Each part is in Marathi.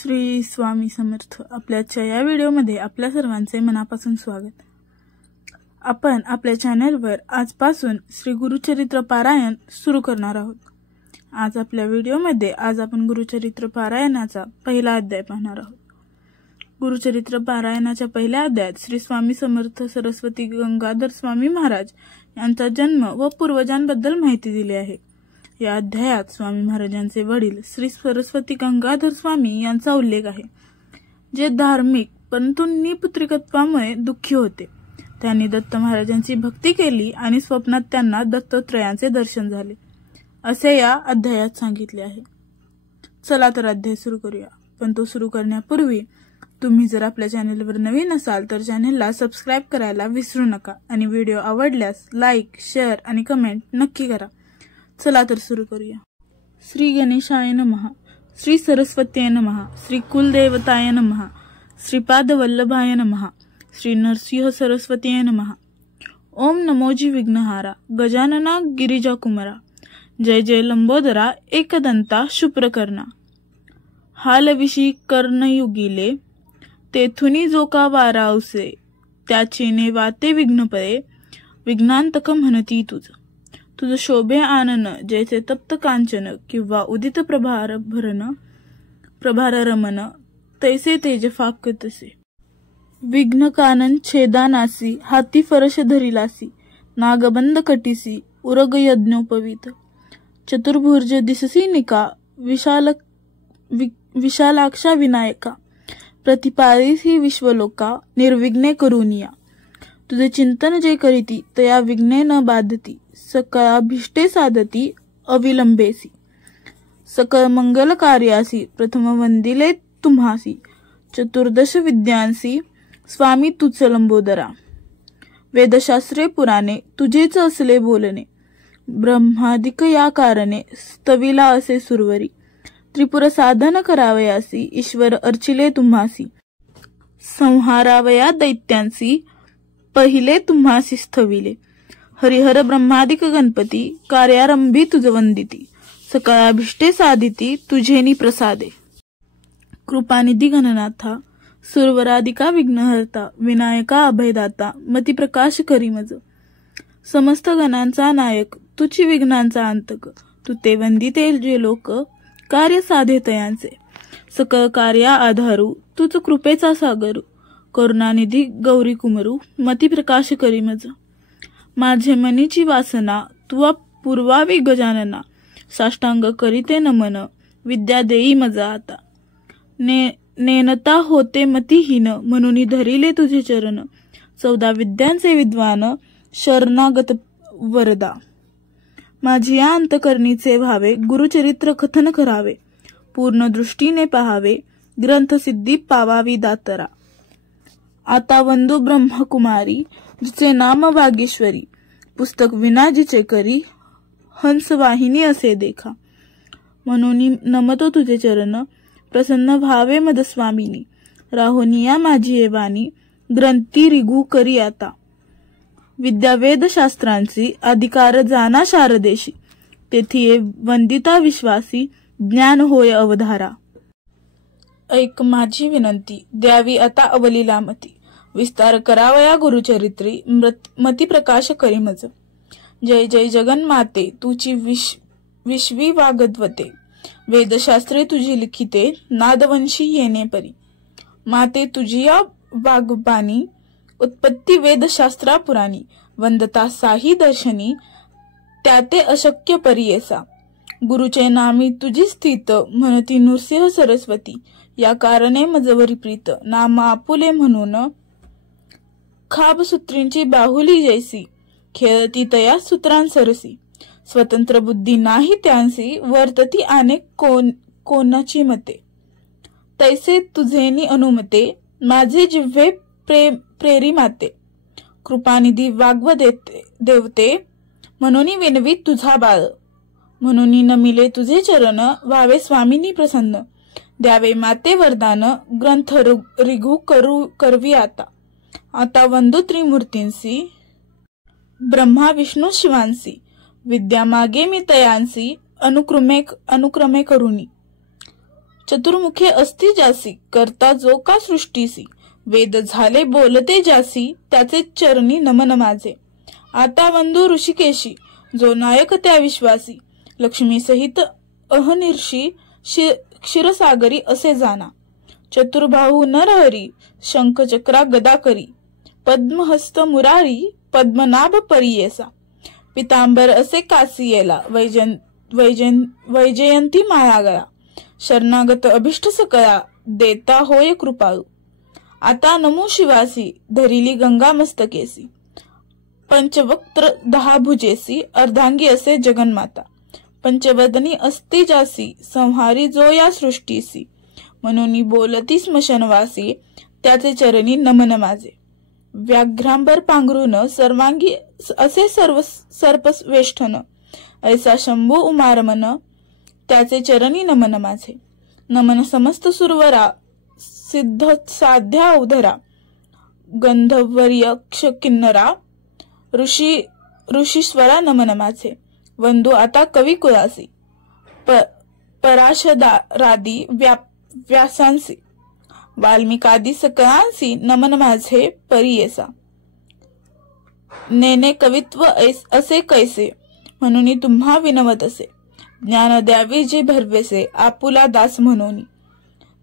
श्री स्वामी समर्थ. आपल्याच्या या व्हिडिओमध्ये आपल्या सर्वांचे मनापासून स्वागत. आपण आपल्या चॅनलवर आजपासून श्री गुरुचरित्र पारायण सुरू करणार आहोत. आज आपल्या व्हिडिओमध्ये आपण गुरुचरित्र पारायणाचा पहिला अध्याय पाहणार आहोत. गुरुचरित्र पारायणाच्या पहिल्या अध्यायात श्री स्वामी समर्थ सरस्वती गंगाधर स्वामी महाराज यांचा जन्म व पूर्वजांबद्दल माहिती दिली आहे. या अध्यायात स्वामी महाराजांचे वडील श्री सरस्वती गंगाधर स्वामी यांचा उल्लेख आहे, जे धार्मिक परंतु निपुत्रिकत्वामुळे दुःखी होते. त्यांनी दत्त महाराजांची भक्ती केली आणि स्वप्नात त्यांना दत्तात्रयांचे दर्शन झाले, असे या अध्यायात सांगितले आहे. चला तर अध्याय सुरू करूया. पण तो सुरू करण्यापूर्वी तुम्ही जर आपल्या चॅनलवर नवीन असाल तर चॅनलला सबस्क्राइब करायला विसरू नका आणि व्हिडिओ आवडल्यास लाईक, शेअर आणि कमेंट नक्की करा. चला तर सुरू करूया. श्री गणेशाय नमः, श्री सरस्वतीय नमः, श्री कुलदेवताय नमः, श्रीपाद वल्लभाय नमः, श्री नरसिंह सरस्वतीय नमः. ओम नमोजी विघ्नहारा, गजानना गिरिजा कुमारा, जय जय लंबोदरा एकदंता शुप्रकर्णा. हालविशी कर्णयुगिले, तेथुनी जो का वारावसे, त्याचीने वाते विघ्न पळे, विघ्नांतक म्हणती तुझ. तुझ शोभे आनन जैसे तप्त कांचन, किंवा उदित प्रभार रमन, तैसे तेज फाकतसे. विघ्न कानन छेदानासी, हाती फरश धरिलासी, नागबंद कटिसी, उरग यज्ञोपवीत. चतुर्भुज दिससी निका, विशालाक्षा विनायका, प्रतिपादिसी विश्वलोका, निर्विघ्ने करुनिया. तुझे चिंतन जे करीती, तया विघ्ने न बाधती, सकळाभिष्टे साधती अविलंबेसी. सकळ मंगल कार्यासी, प्रथम वंदिले तुम्हासी, चतुर्दश विद्यांसी, स्वामी तुझ लंबोदरा. वेदशास्त्रे पुराणे, तुझेच असले बोलणे, ब्रह्मादिक या कारणे, स्तविला असे सुरवरी. त्रिपुर साधन करावयासी, ईश्वर अर्चिले तुम्हासी. संहारावया दैत्यांसी, पहिले तुम्हासी स्थविले. हरिहर ब्रह्मादिक गणपती, कार्यारंभी तुझ वंदिती. सकळाभिष्टे साधिती, तुझेनी प्रसादे. कृपानिधी गणनाथा, सुरवरादिका विघ्नहर्ता, विनायका अभयदाता, मतिप्रकाश करी मज. समस्त गणांचा नायक, तुझी विघ्नांचा अंतक. तू ते वंदिते जे लोक, कार्य साधे तयांचे. सकळ कार्या आधारू, तुझ कृपेचा सागरू. करुणानिधी गौरी कुमरू, मतिप्रकाश करी मज. माझे मनीची वासना, तुवा पूर्वावी गजानना. साष्टांग करीते नमन, विद्या देई मजा आता. नेनता होते मतिहीन, म्हणून धरिले तुझे चरण. 14 विद्यांचे विद्वान, शरणागत वरदा. माझी या अंतकरणीचे व्हावे, गुरुचरित्र कथन करावे. पूर्ण दृष्टीने पहावे, ग्रंथसिद्धी पावावी दातरा. आता वंदू ब्रह्मकुमारी, जिचे नाम वागीश्वरी. पुस्तक विना जिचे करी, हंसवाहिनी असे देखा. म्हणून नमतो तुझे चरण, प्रसन्न भावे मदस्वामिनी. राहोनिया माझी ये वाणी, ग्रंथी रिघू करी आता. विद्या वेदशास्त्रांची, अधिकार जाना शारदेशी. तेथी ये वंदिता विश्वासी, ज्ञान होय अवधारा. ऐक माझी विनंती, द्यावी आता अवलीला मती. विस्तार करावया गुरुचरित्री, मती प्रकाश करी मज. जय जय जगन्माते, तुझी विश्वी वागद्वते. वेदशास्त्रे तुझी लिखिते, नादवंशी येणे परी. माते तुझी या वाग्बानी, उत्पत्ती वेदशास्त्रा पुराणी. वंदता साही दर्शनी, त्याते अशक्य परियेसा. गुरुचे नामी तुझी स्थित, म्हणती नृसिंह सरस्वती. या कारणे मजवरी प्रीत, नाम आपुले म्हणून. खाबसूत्रींची बाहुली जैसी, खेळती तया सूत्रांसरसी. स्वतंत्र बुद्धी नाही त्यांसी, वर्तती अनेक कोणाची मते. तैसे तुझेनी अनुमते, माझे जिव्हे प्रेरी माते. कृपानिधी वाग्व देवते, म्हणून विनवी तुझा बाळ. म्हणून नमिले तुझे चरण, व्हावे स्वामीनी प्रसन्न. द्यावे माते वरदान, ग्रंथ रिघू करवी आता. आता वंदू त्रिमूर्तींसी, ब्रह्मा विष्णू शिवांसी. विद्या मागे मी तयांसी, अनुक्रमे करुणी. चतुर्मुखे असती जासी, करता जो का सृष्टीसी, वेद झाले बोलते जासी, त्याचे चरणी नमन माझे. आता वंदू ऋषिकेशी, जो नायक त्या विश्वासी, लक्ष्मी सहित अहनिर्षी क्षीरसागरी असे जाना. चतुर्बाहू नरहरी, शंखचक्रा गदा करी, पद्महस्त मुरारी, पद्मनाभ परियेसा. पितांबर असे कासियेला, वैजयंती माळा गळा, शरणागत अभिष्ट सकळा, देता होय कृपाळू. आता नमो शिवासी, धरिली गंगा मस्तकेसी, पंचवक्त्र 10 भुजेसी, अर्धांगी असे जगन्माता. पंचवदनी असती जासी, संहारी जो या सृष्टीसी, म्हणून बोलती स्मशनवासी, त्याचे चरणी नमन माझे. व्याघ्रांबर पांघरून सर्वांगी असे सर्पवेष्टन, ऐसा शंभू उमारमन, त्याचे चरणी नमन माझे. नमन समस्त सुरवरा, सिद्ध साध्या उधरा, गंधर्वयक्ष किन्नरा, ऋषीश्वरा नमन माझे. वंदू आता कवी कुळासी, पराशरादी व्यासांसी, वाल्मिकादी सकळांसी, नमन माझे परियेसा. नेने कवित्व असे कैसे, म्हणून तुम्हा विनवत असे, ज्ञान द्यावी जे भरवेसे, आपुला दास म्हणून.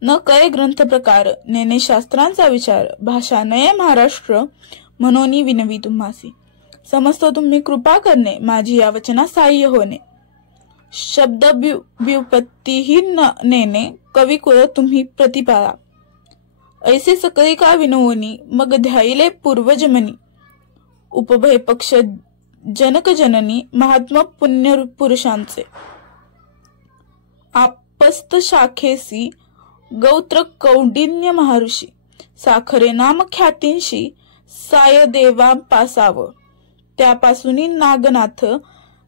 न कळे ग्रंथ प्रकार, नेने शास्त्रांचा विचार, भाषा नये महाराष्ट्र, म्हणून विनवी तुम्हासी. समस्त तुम्ही कृपा करणे, माझी या वचना साह्य होणे. शब्द व्युत्पत्तीही नेने, कवी कुळ तुम्ही प्रतिपाळा. ऐसे सकळी का विनवणी, मग ध्यायले पूर्वजमनी. उपभय पक्ष जनक जननी, महात्मा पुण्य पुरुषांचे. आपस्त शाखेसी, गौत्र कौंडिन्य महर्षी, साखरे नाम ख्यातींशी, साय देवा पासाव. त्यापासून नागनाथ,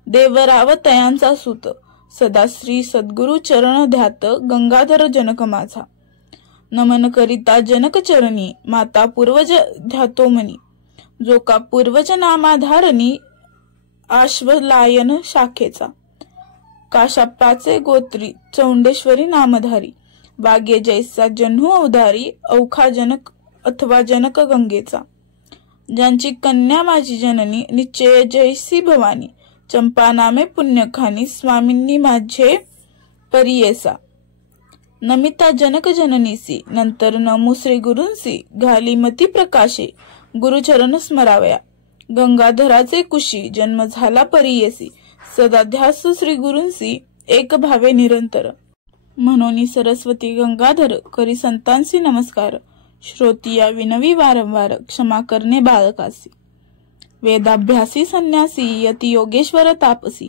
देवराव तयांचा सूत, सदा श्री सद्गुरु चरण ध्यात, गंगाधर जनक माझा. नमन करिता जनक चरणी, माता पूर्वज ध्यातो मनी. जो का पूर्वज नामाधारणी, आश्वलायन शाखेचा. काशाप्पाचे गोत्री, चौंडेश्वरी नामधारी, वाग्ये जैसा जन्हू अवधारी, औखा जनक अथवा जनक गंगेचा. ज्यांची कन्या माझी जननी, निश्चय जैसी भवानी, चंपा नामे पुण्यखानी, स्वामींनी माझे परियेसा. नमिता जनक जननीसी, नंतर नमो श्री गुरूंसी, घाली मती प्रकाशे, गुरुचरण स्मरावया. गंगाधराचे कुशी, जन्म झाला परियेसी, सदा ध्यास श्री गुरूंसी, एक भावे निरंतर. म्हणून सरस्वती गंगाधर, करी संतांसी नमस्कार, श्रोतिया विनवी वारंवार, क्षमा करणे बाळकासी. वेदाभ्यासी संन्यासी, यती योगेश्वर तापसी,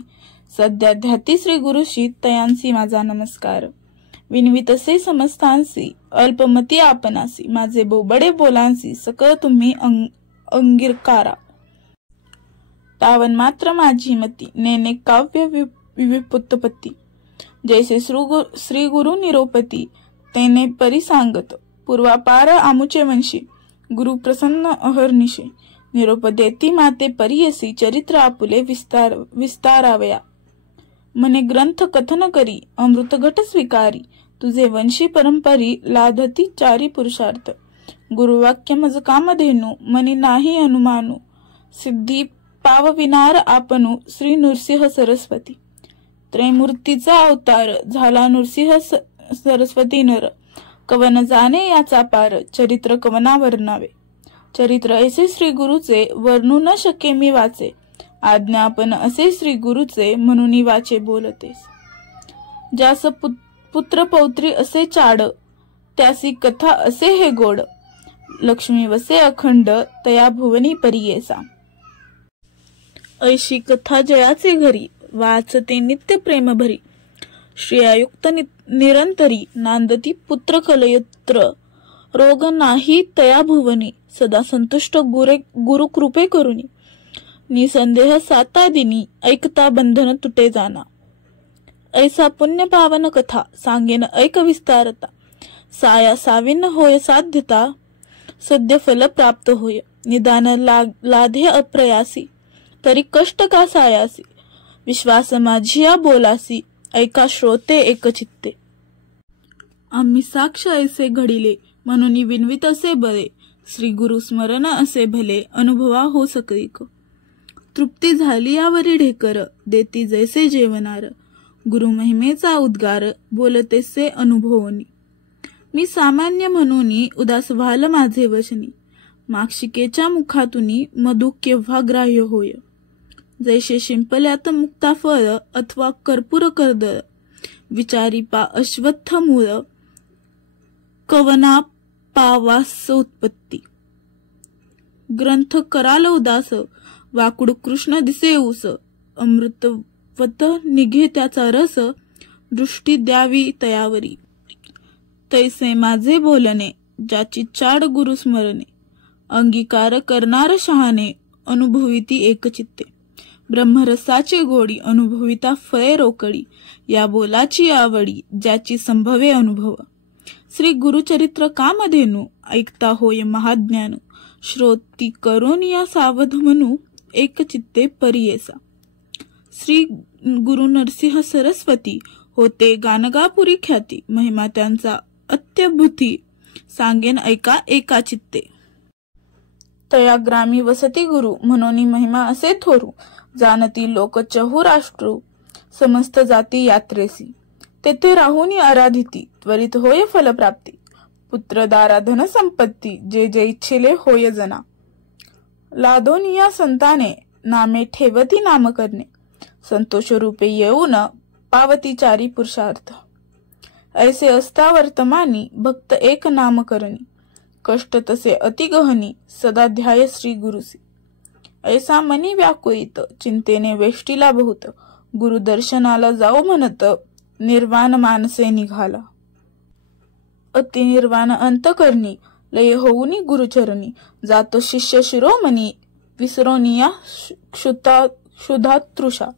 सध्या ध्याती श्री गुरुशी, तयांसी माझा नमस्कार. विनवितसे समस्तांसी, अल्पमती आपणासी, माझे बोबडे बोलांसी, सकळ तुम्ही अंगीकारा. तावन मात्र माझी मती, नेने काव्य विपुत्पत्ती. जैसे श्री गुरु निरोपती, तेने परी सांगत, पूर्वापार आमुचे वंशी, गुरु प्रसन्न अहर्निशे. निरोप देती माते परियसी, चरित्र आपुले विस्तारावया. मने ग्रंथ कथन करी, अमृत घट स्वीकारी, तुझे वंशी परंपरी, लाधती चारी पुरुषार्थ. गुरुवाक्य मज कामधेनू, मनी नाही अनुमानू, सिद्धी पावविनार आपणू, श्री नृसिंह सरस्वती. त्रैमूर्तीचा अवतार, झाला नृसिंह सरस्वती नर. कवन जाणे याचा पार, चरित्र कवना वर्णावे. चरित्र ऐसे श्री गुरुचे, वर्णू न शके मी वाचे. आज्ञापन असे श्री गुरुचे, म्हणून वाचे बोलतेस. ज्यास पुत्र पौत्री असे चाड, त्यासी कथा असे हे गोड. लक्ष्मी वसे अखंड, तया भुवनी परियेसा. ऐशी कथा जयाचे घरी, वाचते नित्य प्रेम भरी. श्रेयायुक्त निरंतरी, नांदती पुत्र कलयत्र. रोग नाही तया भुवनी, सदा संतुष्ट गुरु कृपे करुनी. निसंदेह साता दिनी, ऐकता बंधन तुटे जाना. ऐसा पुण्य पावन कथा, सांगेन ऐक विस्तारता. साया साविन होय साध्यता, सद्य फल प्राप्त होय. निदान लाधे अप्रयासी, तरी कष्ट का सायासी. विश्वास माझिया बोलासी, ऐका श्रोते एकचित्ते. आम्ही साक्ष ऐसे घडिले, म्हणून विनवित असे बरे. श्री गुरु स्मरण असे भले, अनुभवा हो सकळीक. तृप्ती झाली यावरी ढेकर, देती जैसे जेवणार. गुरु महिमेचा उद्गार, बोलतेसे अनुभवनी. मी सामान्य म्हणून उदास व्हाल माझे वचनी. माक्षिकेच्या मुखातूनी मधु केव्हा ग्राह्य होय. जैसे शिंपल्यात मुक्ता फळ, अथवा कर्पूर कर्दळ. विचारी पा अश्वत्थ मूळ, कवना पावास उत्पत्ती. ग्रंथ कराल उदास, वाकुड कृष्ण दिसे ऊस. अमृतवत निघे त्याचा रस, दृष्टी द्यावी तयावरी. तैसे माझे बोलणे, ज्याची चाड गुरु स्मरणे. अंगीकार करणार शहाणे, अनुभविती एकचित्ते. ब्रह्मरसाची गोडी, अनुभविता फळे रोकडी. या बोलाची आवडी, ज्याची संभवे अनुभव. श्री गुरुचरित्र कामधेनू, ऐकता होय महाज्ञानू. श्रोती करून या सावध म्हणू, एकचित्ते परियेसा. श्री गुरु नरसिंह सरस्वती, होते गानगापुरी ख्याती. महिमा त्यांचा अत्यभूती, सांगेन ऐका एका चित्ते. तया ग्रामी वसती गुरु, म्हणून महिमा असे थोरू. जाणती लोक चहुराष्ट्रू, समस्त जाती यात्रेसी. तेथे राहुनी आराधिती, त्वरित होय फलप्राप्ती. पुत्रदारा धन संपत्ती, जे जे इच्छिले होय जना. लादोनिया संताने, नामे ठेवती नाम करणे. संतोष रूपे येऊन, पावती चारी पुरुषार्थ. ऐसे असता वर्तमानी, भक्त एक नाम करणी. कष्ट तसे अति गहनी, सदा ध्याय श्री गुरुसी. ऐसा मनी व्याकुळित, चिंतेने वेष्टीला बहुत. गुरु दर्शनाला जाऊ म्हणत, निर्वाण मानसे निघाला. अति निर्वाण अंतकरणी, लय होऊनी गुरुचरणी. जातो शिष्य शिरोमणी, विसरोनिया क्षुधातृषा.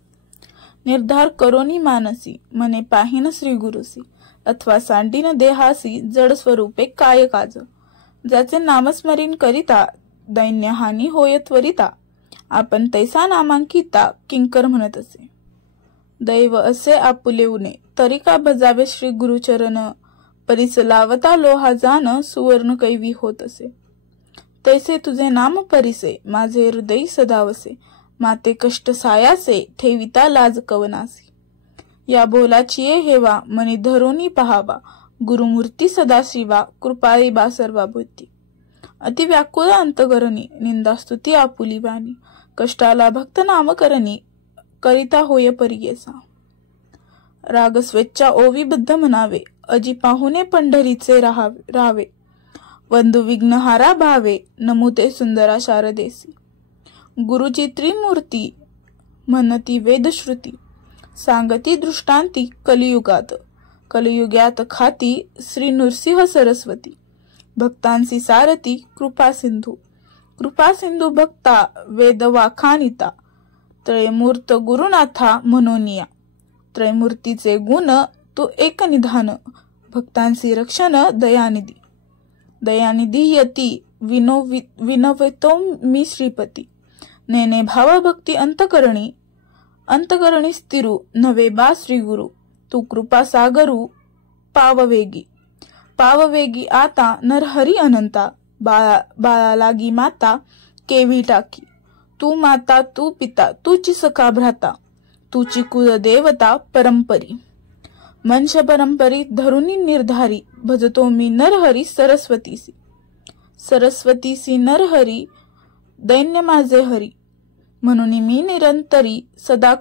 निर्धार करोनी मानसी, मने पाहिन श्री गुरुसी. अथवा सांडीन देहासी, जड स्वरूपे काय काज. ज्याचे नामस्मरण करिता, दैन्यहानी होय त्वरिता. आपण तैसा नामांकिता, किंकर म्हणत असे. दैव असे आपुले उने, तरी का भजावे श्री गुरुचरण. परिस लावता लोहा जान, सुवर्ण कैवी होत असे. तैसे तुझे नाम परिसे, माझे हृदय सदावसे. माते कष्ट सायासे, ठेविता लाज कवनासी. या बोलाची हेवा, मनी धरोनी पहावा. गुरुमूर्ती सदाशिवा, कृपाळी बा सर्वाभूती. अति व्याकुळ अंतकरणी, निंदास्तुती आपुली वाणी. कष्टाला भक्त नाम करणी, करिता होय परियेसा. राग स्वेच्छा ओविबद्ध म्हणावे, अजी पाहुणे पंढरीचे राहावे. वंदु विघ्नहारा भावे, नमुते सुंदरा शारदेसी. गुरुची त्रिमूर्ती, म्हणती वेदश्रुती. सांगती दृष्टांती कलियुगात. कलियुगात खाती, श्री नृसिंह सरस्वती. भक्तांसी सारथी, कृपा सिंधू. कृपा सिंधू भक्ता, वेद वाखानिता. त्रयमूर्त गुरुनाथा म्हणोनिया. त्रयमूर्तीचे गुण, तू एक निधान. भक्तांसी रक्षण, दयानिधी. दयानिधी यती, विनवितो मी श्रीपती. नेने भाव भक्ती अंतकरणी. अंतकरणी स्थिरू, नवे बा श्री गुरु. तू कृपा सागरू, पाववेगी. पाववेगी आता, नरहरी अनंता. बाळा लागी माता, केवी टाकी. तू माता तू पिता, तूची सखा भ्राता. तुची कुल देवता परंपरी. मंश परंपरी धरुनी निर्धारी. भजतो मी नरहरी सरस्वतीसी. सरस्वतीसी नरहरी, दैन्य माझे हरी. म्हणून मी निरंतरी, सदा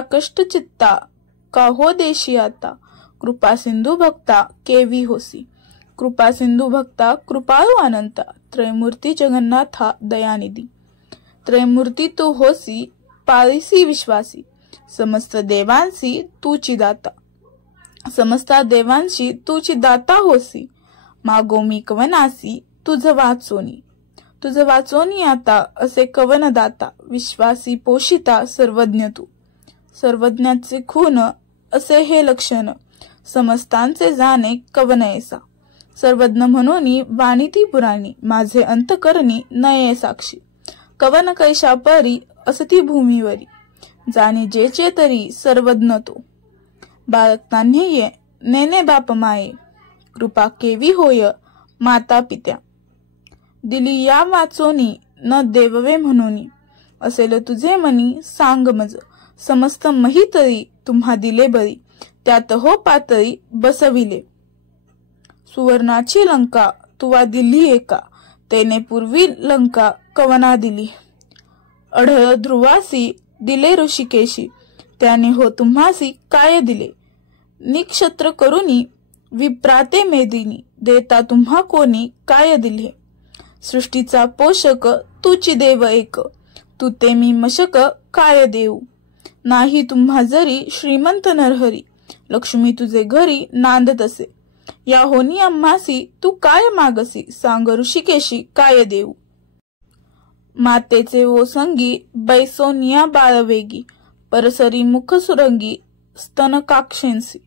कष्ट चित्ता. का हो देशी आता. कृपा सिंधू भक्ता, केवी होसी. कृपा सिंधू भक्ता, कृपाळू अनंता. त्रयमूर्ती जगन्नाथा, दयानिधी. त्रयमूर्ती तू होसी, पाळीसी विश्वासी. समस्त देवांसी तूची दाता. समस्त देवांशी तूची दाता होसी. मागो मी कवनासी, तुझ वाचोनी. तुझ वाचोनी आता, असे कवन दाता. विश्वासी पोषिता, सर्वज्ञ तू. सर्वज्ञाचे खून, असे हे लक्षण. समस्तांचे जाणे कवन ऐसा. सर्वज्ञ म्हणून वाणी ती पुराणी. माझे अंतकरणी नये साक्षी. कवन कैशा परी, असती भूमीवरी. जाणी जेचे तरी सर्वज्ञ तो. बाळगता ध्येय, नेने बाप माये, कृपा केवी होय माता पित्या. दिली या वाचोनी न देववे म्हणूनी, असेल तुझे मनी सांग मज. समस्त महितरी तुम्हा दिले बरी, त्यात हो पातळी बसविले. सुवर्णाची लंका तुवा दिली एका, तेने पूर्वी लंका कवना दिली. अढळ ध्रुवासी दिले ऋषिकेशी, त्याने हो तुम्हासी काय दिले. निक्षत्र करुनी विप्राते मेदिनी, देता तुम्हा कोणी काय दिले. सृष्टीचा पोषक तुची देव एक, तू ते मी मशक काय देऊ. नाही तुम्हा जरी श्रीमंत नरहरी, लक्ष्मी तुझे घरी नांदत असे. या होनी आम्हासी तू काय मागसी, सांग ऋषिकेशी काय देऊ. मातेचे वो संगी बैसोनिया बाळवेगी, परसरी मुख सुरंगी स्तन काक्षेंसी.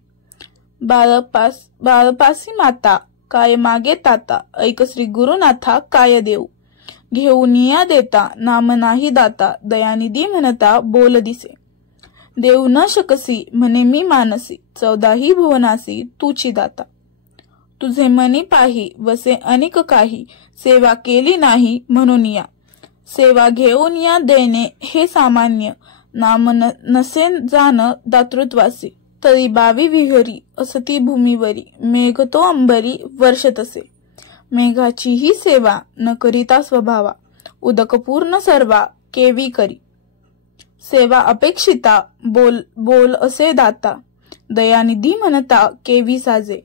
बाळपासी माता काय मागे ताता, ऐक श्री गुरुनाथा काय देऊ. घेऊन या देता नाम नाही दाता, दयानिधी म्हणता बोल दिसे. देऊ न शकसी म्हणे मी मानसी, 14 भुवनासी तूची दाता. तुझे मनी पाही वसे अनेक काही, सेवा केली नाही म्हणून या. सेवा घेऊन या देणे हे सामान्य, नाम नसे जाण दातृत्वासी. तरी बावी विहरी असती भूमीवरी, मेघ तो अंबरी वर्षत असे. मेघाची ही सेवा न करिता स्वभावा, उदक पूर्ण सर्वा केवी करी. सेवा अपेक्षिता बोल बोल असे दाता, दयानिधी म्हणता केवी साजे.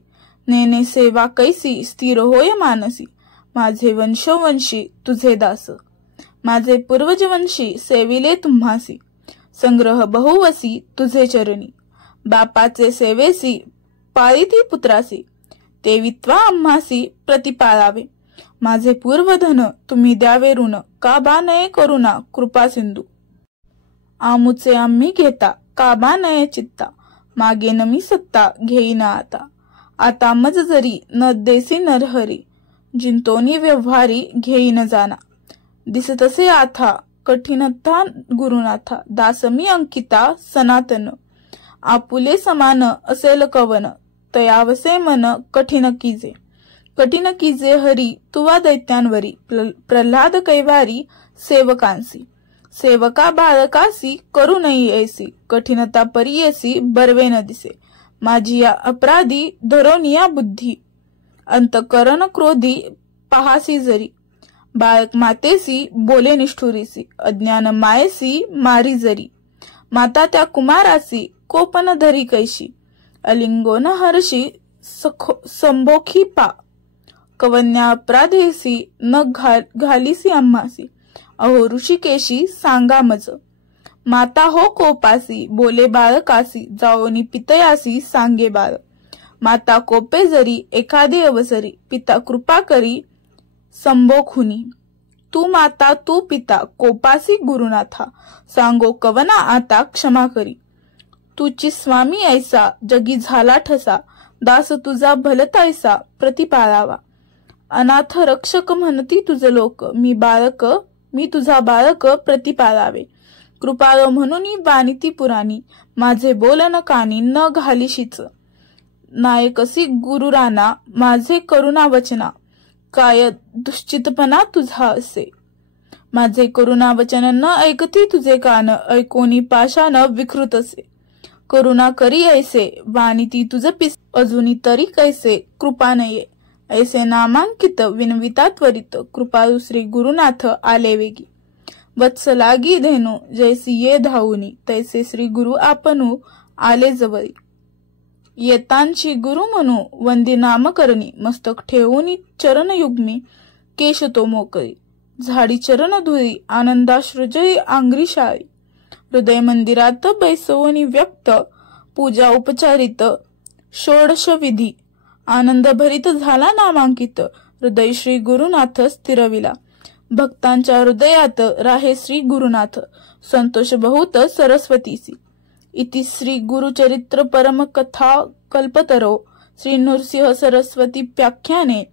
नेने सेवा कैसी स्थिर होय मानसी, माझे वंशोवंशी तुझे दास. माझे पूर्वजवंशी सेविले तुम्हासी, संग्रह बहुवसी तुझे चरणी. बापाचे सेवेसी पाळिती पुत्रासी, ते वित्वा आम्हासी प्रतिपाळावे. माझे पूर्वधन तुम्ही द्यावे ऋण, का बा नये करुणा कृपा सिंधू. आमुचे आम्ही घेता का बा नये चित्ता, मागे नमी सत्ता घेईना आता. आता मज जरी न देसी नरहरी, जिंतोनी व्यवहारी घेईन जाना. दिसतसे आथा कठीणता गुरुनाथा, दासमी अंकिता सनातन. आपुले समान असेल कवन, तयावसे मन कठीण कीजे. कठीण कीजे हरी तुवा दैत्यांवरी, प्रल्हाद कैवारी सेवकांसी. सेवका बाळकासी करू नये ऐसी, कठीणता परियेसी बरवे न दिसे. माझी या अपराधी धरोनिया बुद्धी, अंतकरण क्रोधी पहासी जरी. बाळक मातेसी बोले निष्ठुरीसी, अज्ञान मायेसी मारी जरी. माता त्या कुमारासी कोपन धरी कैशी, अलिंगोन हर्षी संभोखी पा. कवन्या अपराधेसी न घालीसी आम्हासी, अहो ऋषिकेशी सांगा मज. माता हो कोपासी बोले बाळकासी, जाओनी पितयासी सांगे बाळ. माता कोपे जरी एखादे अवसरी, पिता कृपा करी संभोखुनी. तू माता तू पिता कोपासी गुरुनाथा, सांगो कवना आता क्षमा करी. तुची स्वामी ऐसा जगी झाला ठसा, दास तुझा भलतायसा प्रतिपाळावा. अनाथ रक्षक म्हणती तुझ लोक, मी तुझा बाळक प्रतिपाळावे. कृपाळो म्हणून बाणिती पुराणी, माझे बोलन कानी न घालीशीच. नायकसी गुरुराना माझे करुणा वचना, काय दुश्चितपणा तुझा असे. माझे करुणा वचन न ऐकती तुझे कान, ऐकोनी पाशान विकृत असे. करुणा करी ऐसे वाणिती तुझ पिस, अजूनी तरी कैसे कृपा नये. ऐसे नामांकित विनविता त्वरित, कृपाळू श्री गुरुनाथ आले वेगी. वत्स लागी धेनु जैसी ये धावुनी, तैसे श्री गुरु आपणू आले जवळी. येतांची गुरु म्हणू वंदी नाम करणी, मस्तक ठेवूनी चरण युग्मी केश तो मोकळी. झाडी चरण धुरी आनंदाश्रुजयी आंग्री शाळी. हृदय मंदिरात बैसवणी व्यक्त, पूजा उपचारित षोडश विधी. आनंद भरित झाला नामांकित, हृदय श्री गुरुनाथ स्थिरविला. भक्तांच्या हृदयात राहे श्री गुरुनाथ, संतोष बहुत सरस्वतीसी. इति श्री गुरुचरित्र परम कथा कल्पतरो, श्री नृसिंह सरस्वती व्याख्याने,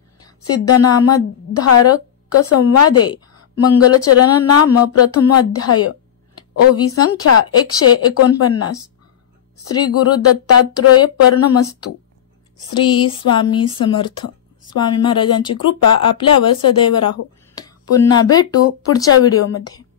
सिद्धनाम धारक संवादे, मंगलचरण नाम प्रथम अध्याय. ओवी संख्या 149. श्री गुरु दत्तात्रय पर्णमस्तु. श्री स्वामी समर्थ. स्वामी महाराजांची कृपा आपल्यावर सदैव राहो. पुन्हा भेटू पुढच्या व्हिडिओमध्ये.